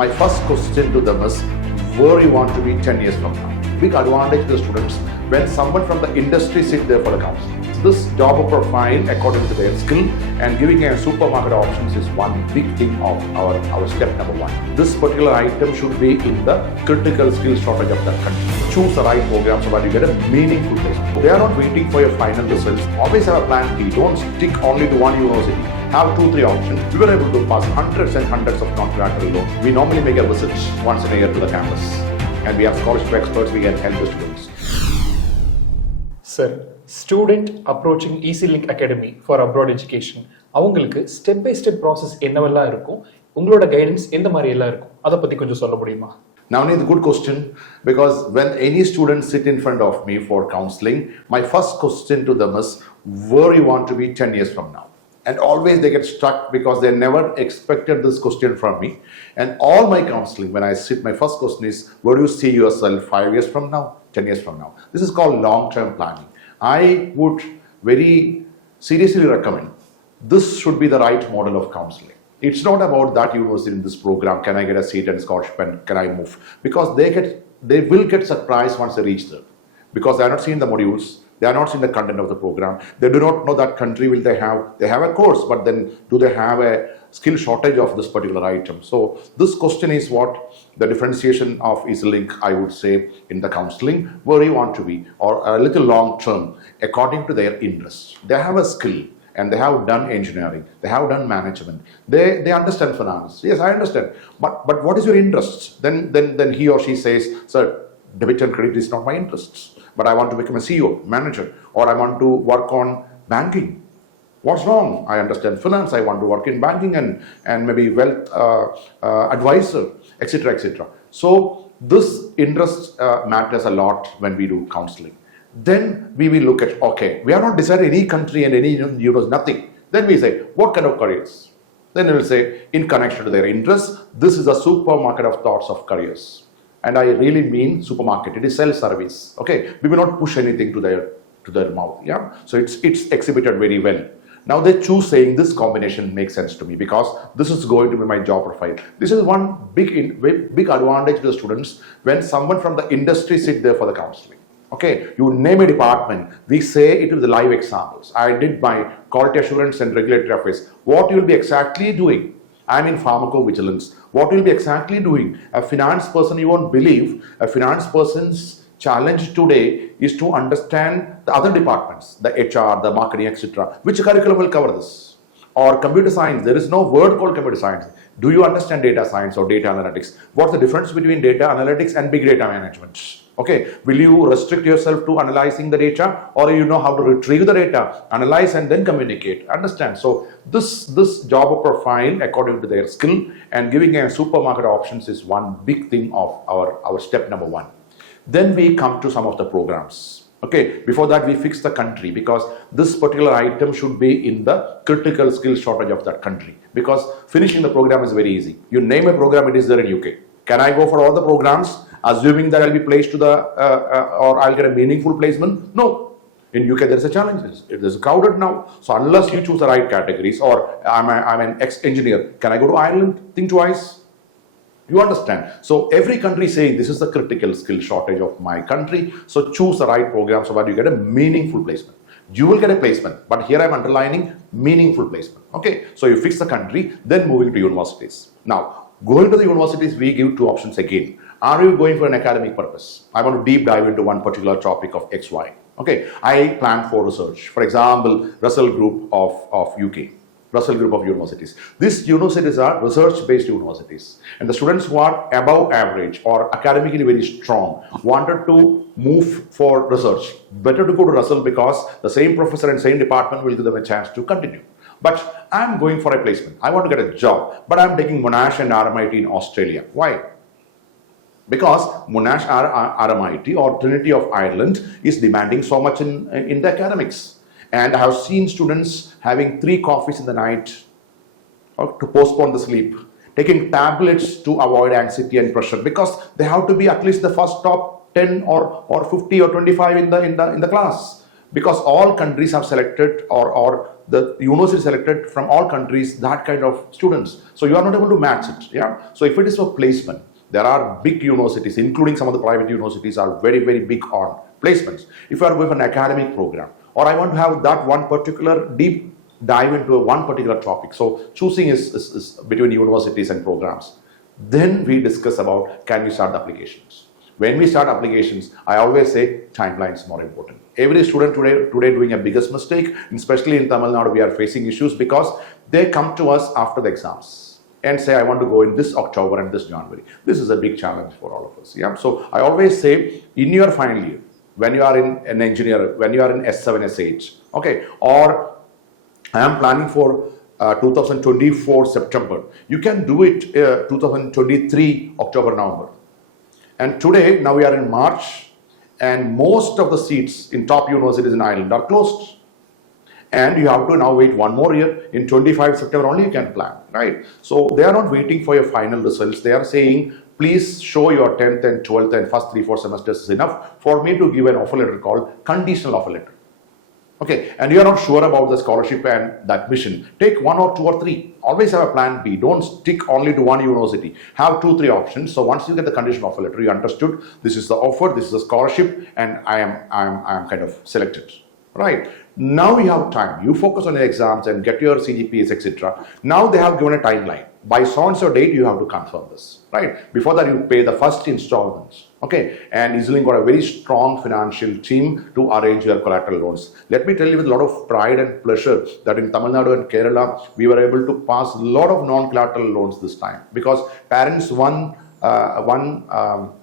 My first question to them is, where you want to be 10 years from now? Big advantage to the students when someone from the industry sit there for the counseling. This job profile according to their skill and giving a supermarket options is one big thing of our step number one. This particular item should be in the critical skill shortage of that country. Choose the right program so that you get a meaningful placement. They are not waiting for your final results. Always have a plan B. Don't stick only to one university. Have 2-3 options. We were able to pass hundreds and hundreds of non-collateral loans. We normally make a visit once in a year to the campus. And we have scholarship experts, we can help the students. Sir, student approaching EazyLink Academy for abroad education, அவங்களுக்கு step by step process என்னவெல்லாம் இருக்கும், உங்களோட guidance எந்த மாதிரி எல்லாம் இருக்கும், அதை பத்தி கொஞ்சம் சொல்ல முடியுமா? Now, it's a good question, because when any students sit in front of me for counseling, my first question to them is, where you want to be 10 years from now? And always they get stuck because they never expected this question from me. And all my counseling, when I sit, my first question is, where do you see yourself 5 years from now, 10 years from now? This is called long-term planning. I would very seriously recommend this should be the right model of counseling. It's not about that university in this program, can I get a seat and scholarship and can I move? Because they will get surprised once they reach there. Because they are not seeing the modules, they are not seeing the content of the program, they do not know that country will they have a course, but then do they have a skill shortage of this particular item? So this question is what the differentiation of EazyLink, I would say, in the counseling, where you want to be, or a little long term, according to their interests. They have a skill, and they have done engineering, they have done management, they understand finance. Yes, I understand, but what is your interest? Then he or she says, sir, debit and credit is not my interests, but I want to become a CEO, manager, or I want to work on banking. What's wrong? I understand finance, I want to work in banking and maybe wealth advisor, etc., etc. So this interest matters a lot when we do counseling. Then we will look at, okay, we have not decided any country and any euros, nothing. Then we say, what kind of careers? Then we will say, in connection to their interests, this is a supermarket of thoughts of careers. And I really mean supermarket. It is self-service. Okay, we will not push anything to their mouth. Yeah, so it's exhibited very well. Now they choose saying this combination makes sense to me because this is going to be my job profile. This is one big advantage to the students when someone from the industry sit there for the counseling. Okay, you name a department, we say it with the live examples. I did my quality assurance and regulatory affairs. What you will be exactly doing? I'm in pharmacovigilance. What will be exactly doing? A finance person, you won't believe, a finance person's challenge today is to understand the other departments, the HR, the marketing, etc. Which curriculum will cover this? Or computer science, there is no word called computer science. Do you understand data science or data analytics? What's the difference between data analytics and big data management? Okay, will you restrict yourself to analyzing the data, or you know how to retrieve the data, analyze and then communicate? Understand? So this job profile according to their skill and giving a supermarket options is one big thing of our step number one. Then we come to some of the programs. Okay, before that we fix the country because this particular item should be in the critical skill shortage of that country. Because finishing the program is very easy. You name a program, it is there in UK. Can I go for all the programs assuming that I'll be placed to or I'll get a meaningful placement? No. In UK there is a challenge. It is crowded now. So unless you choose the right categories, or I'm an ex-engineer, can I go to Ireland? Think twice. You understand? So every country is saying this is the critical skill shortage of my country. So choose the right program so that you get a meaningful placement. You will get a placement, but here I'm underlining meaningful placement. Okay, so you fix the country, then moving to universities. Now, going to the universities, we give two options again. Are you going for an academic purpose? I want to deep dive into one particular topic of XY. Okay, I plan for research. For example, Russell Group of UK. Russell Group of universities. These universities are research-based universities. And the students who are above average or academically very strong wanted to move for research. Better to go to Russell because the same professor and same department will give them a chance to continue. But I'm going for a placement. I want to get a job. But I'm taking Monash and RMIT in Australia. Why? Because Monash RMIT or Trinity of Ireland is demanding so much in the academics. And I have seen students having 3 coffees in the night to postpone the sleep, taking tablets to avoid anxiety and pressure because they have to be at least the first top 10 or 50 or 25 in the class. because all countries have selected or the university selected from all countries that kind of students. So you are not able to match it. Yeah. So if it is for placement, there are big universities, including some of the private universities, are very, very big on placements. If you are with an academic program, or I want to have that one particular deep dive into one particular topic. So choosing is between universities and programs. Then we discuss about, can we start the applications? When we start applications, I always say timeline is more important. Every student today doing a biggest mistake, especially in Tamil Nadu, we are facing issues because they come to us after the exams and say, I want to go in this October and this January. This is a big challenge for all of us. Yeah. So I always say, in your final year, when you are in an engineer, when you are in S7, S8, okay, or I am planning for 2024 September, you can do it 2023 October, November. And today, now we are in March, and most of the seats in top universities in Ireland are closed. And you have to now wait one more year. In 25 September only you can plan, right? So they are not waiting for your final results. They are saying, please show your 10th and 12th and first 3-4 semesters is enough for me to give an offer letter called conditional offer letter. Okay, and you are not sure about the scholarship and the admission. Take 1 or 2 or 3. Always have a plan B. Don't stick only to one university. Have 2-3 options. So once you get the conditional offer letter, you understood this is the offer, this is the scholarship, and I am kind of selected. Right. Now you have time. You focus on the exams and get your CGPAs, etc. Now they have given a timeline. By so and so date, you have to confirm this. Right. Before that, you pay the first installments. Okay. And EazyLink got a very strong financial team to arrange your collateral loans. Let me tell you with a lot of pride and pleasure that in Tamil Nadu and Kerala, we were able to pass a lot of non-collateral loans this time because parents, one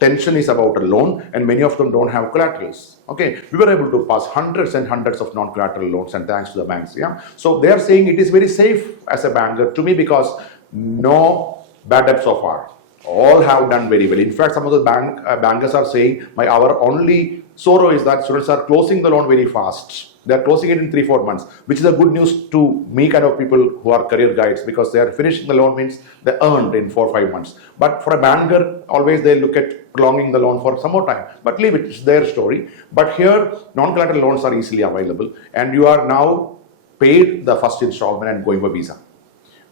tension is about a loan and many of them don't have collaterals. Okay, we were able to pass hundreds and hundreds of non-collateral loans and thanks to the banks. Yeah, so they are saying it is very safe as a banker to me because no bad debt so far. All have done very well. In fact, some of the bankers are saying our only sorrow is that students are closing the loan very fast. They are closing it in 3-4 months, which is a good news to me kind of people who are career guides because they are finishing the loan means they earned in 4-5 months. But for a banker, always they look at prolonging the loan for some more time. But leave it, it's their story. But here, non-collateral loans are easily available and you are now paid the first installment and going for visa.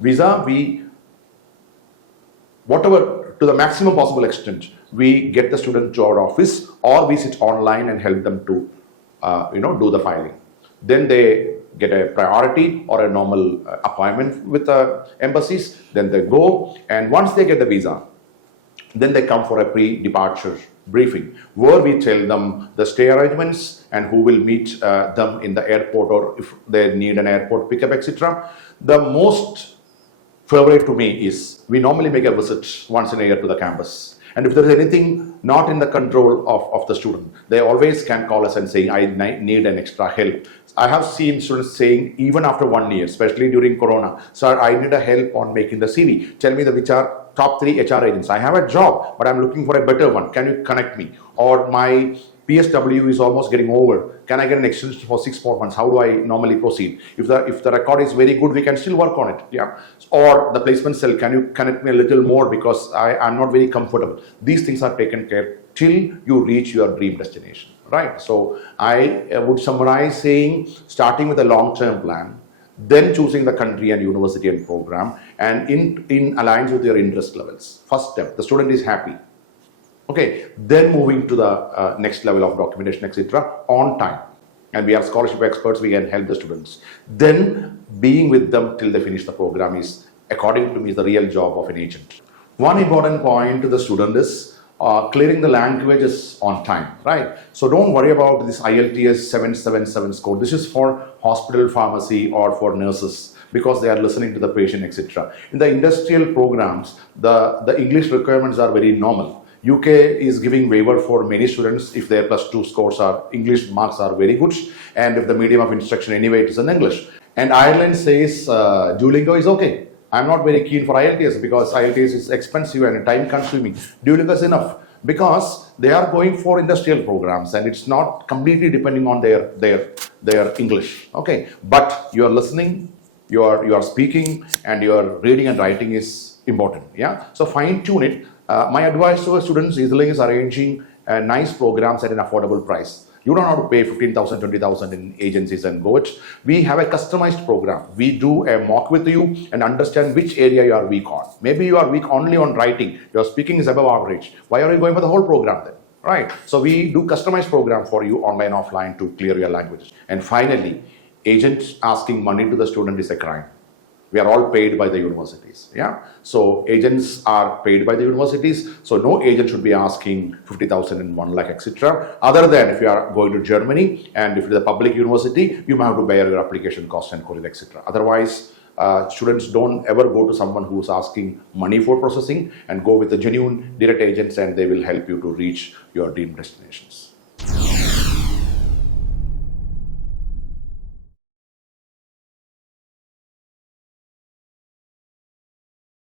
Visa, whatever, to the maximum possible extent, we get the student to our office or we sit online and help them to do the filing. Then they get a priority or a normal appointment with the embassies. Then they go, and once they get the visa, then they come for a pre-departure briefing where we tell them the stay arrangements and who will meet them in the airport or if they need an airport pickup, etc. The most favorite to me is we normally make a visit once in a year to the campus. And if there is anything not in the control of the student, they always can call us and say, I need an extra help. I have seen students saying, even after 1 year, especially during Corona, sir, I need a help on making the CV. Tell me which are top 3 HR agents. I have a job, but I'm looking for a better one. Can you connect me? Or my PSW is almost getting over. Can I get an extension for 6 more months? How do I normally proceed? If the record is very good, we can still work on it. Yeah. Or the placement cell, can you connect me a little more because I'm not very comfortable. These things are taken care till you reach your dream destination. Right. So I would summarize saying starting with a long-term plan, then choosing the country and university and program, and in alliance with your interest levels. First step, the student is happy. Okay, then moving to the next level of documentation, etc. on time. And we are scholarship experts, we can help the students. Then being with them till they finish the program is, according to me, is the real job of an agent. One important point to the student is clearing the languages on time, right? So don't worry about this IELTS 777 score. This is for hospital, pharmacy, or for nurses, because they are listening to the patient, etc. In the industrial programs, the English requirements are very normal. UK is giving waiver for many students if their +2 scores are English marks are very good, and if the medium of instruction anyway it is in English. And Ireland says Duolingo is okay. I'm not very keen for IELTS because IELTS is expensive and time consuming. Duolingo is enough because they are going for industrial programs and it's not completely depending on their English. Okay, but you are listening, you are speaking, and your reading and writing is important. Yeah, so fine tune it. My advice to our students, EazyLink is arranging nice programs at an affordable price. You don't have to pay 15,000, 20,000 in agencies and go it. We have a customized program. We do a mock with you and understand which area you are weak on. Maybe you are weak only on writing. Your speaking is above average. Why are you going for the whole program then? Right? So we do customized program for you, online, offline, to clear your language. And finally, agents asking money to the student is a crime. We are all paid by the universities. Yeah. So agents are paid by the universities. So no agent should be asking 50,000 and 1 lakh, etc. Other than if you are going to Germany and if it is a public university, you might have to bear your application cost and courier, etc. Otherwise, students don't ever go to someone who's asking money for processing, and go with the genuine direct agents, and they will help you to reach your dream destinations.